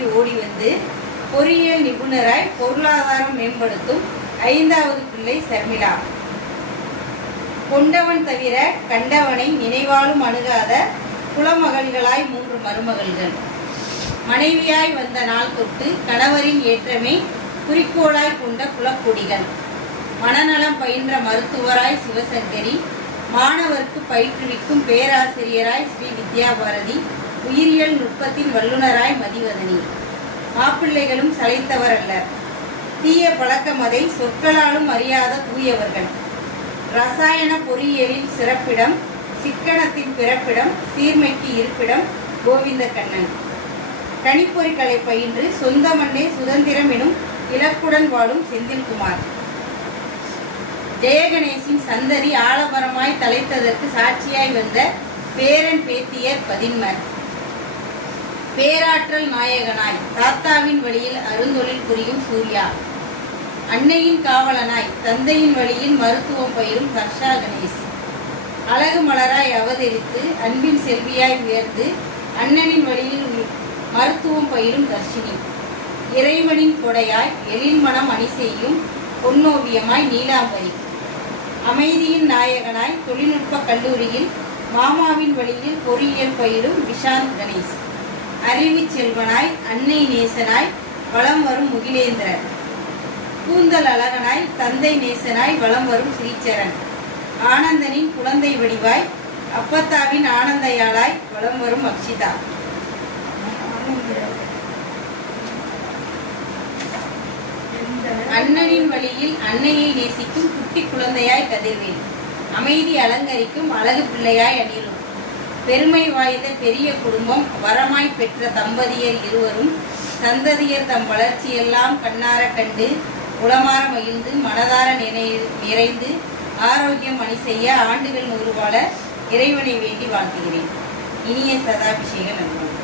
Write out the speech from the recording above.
நோக்கி ஓடி வந்து பொறியியல் நிபுணராய் பொருளாதாரம் மேம்படுத்தும் 5வது பிள்ளை சர்மிளா. கொண்டவன் தவிர கண்டவனை நினைவாலும் அணுகாத குலமகள்களாய் 3 மருமகள்கள். மனைவியாய் வந்த நாள் தொட்டு கணவரின் ஏற்றமே குறிக்கோளாய் கொண்ட குலக்கொடிகள். மனநலம் பயின்ற மருத்துவராய் சிவசங்கரி, மாணவர்க்கு பயிற்றுவிக்கும் பேராசிரியராய் ஸ்ரீ வித்யாபாரதி, உயிரியல் நுட்பத்தின் வல்லுநராய் மதிவதனி. மாப்பிள்ளைகளும் சளைத்தவர் அல்லர். தீய பழக்கமதை சொற்களாலும் அறியாத தூயவர்கள். ரசாயன பொறியியலின் சிறப்பிடம், சிக்கனத்தின் பிறப்பிடம், சீர்மைக்கு இருப்பிடம் கோவிந்த கண்ணன். கணிப்பொறிகளை பயின்று சொந்த மண்ணே சுதந்திரம் எனும் இலக்குடன் வாழும் செந்தில்குமார். ஜெயகணேசின் சந்ததி ஆலமரமாய் தலைத்ததற்கு சாட்சியாய் வந்த பேரன் பேத்தியர் 11. பேராற்றல் நாயகனாய் தாத்தாவின் வழியில் அருந்தொழில் புரியும் சூர்யா. அன்னையின் காவலனாய் தந்தையின் வழியில் மருத்துவம் பயிரும் ஹர்ஷா கணேஷ். அழகு மலராய் அவதரித்து அன்பின் செல்வியாய் உயர்ந்து அண்ணனின் வழியில் மருத்துவம் பயிரும் தர்ஷினி. இறைவனின் கொடையாய் எழில் மனம் அணி செய்யும் பொன்னோவியமாய் நீலாம்பரி. அமைதியின் நாயகனாய் தொழில்நுட்ப கல்லூரியில் மாமாவின் வழியில் பொறியியல் பயிலும் விஷாந்த் கணேஷ். அறிவு செல்வனாய் அன்னை நேசனாய் வலம் வரும் முகிலேந்திரன். கூந்தல் அழகனாய் தந்தை நேசனாய் வலம் வரும் ஸ்ரீச்சரன். ஆனந்தனின் குழந்தை வடிவாய் அப்பத்தாவின் ஆனந்தையாளாய் வலம் வரும் அக்ஷிதா. அண்ணனின் வழியில் அன்னையை நேசிக்கும் குட்டி குழந்தையாய் கதிர்வேல். அமைதி அலங்கரிக்கும் அழகு பிள்ளையாய் அணிலும். பெருமை வாய்ந்த பெரிய குடும்பம் வரமாய் பெற்ற தம்பதியர் இருவரும் சந்ததியர் தம் வளர்ச்சியெல்லாம் கண்ணார கண்டு உளமாற மகிழ்ந்து மனதார நிறைந்து ஆரோக்கியம் அணி செய்ய ஆண்டுகள் 100 வாழ இறைவனை வேண்டி வாழ்த்துகிறேன். இனிய சதாபிஷேக நல்வாழ்வு.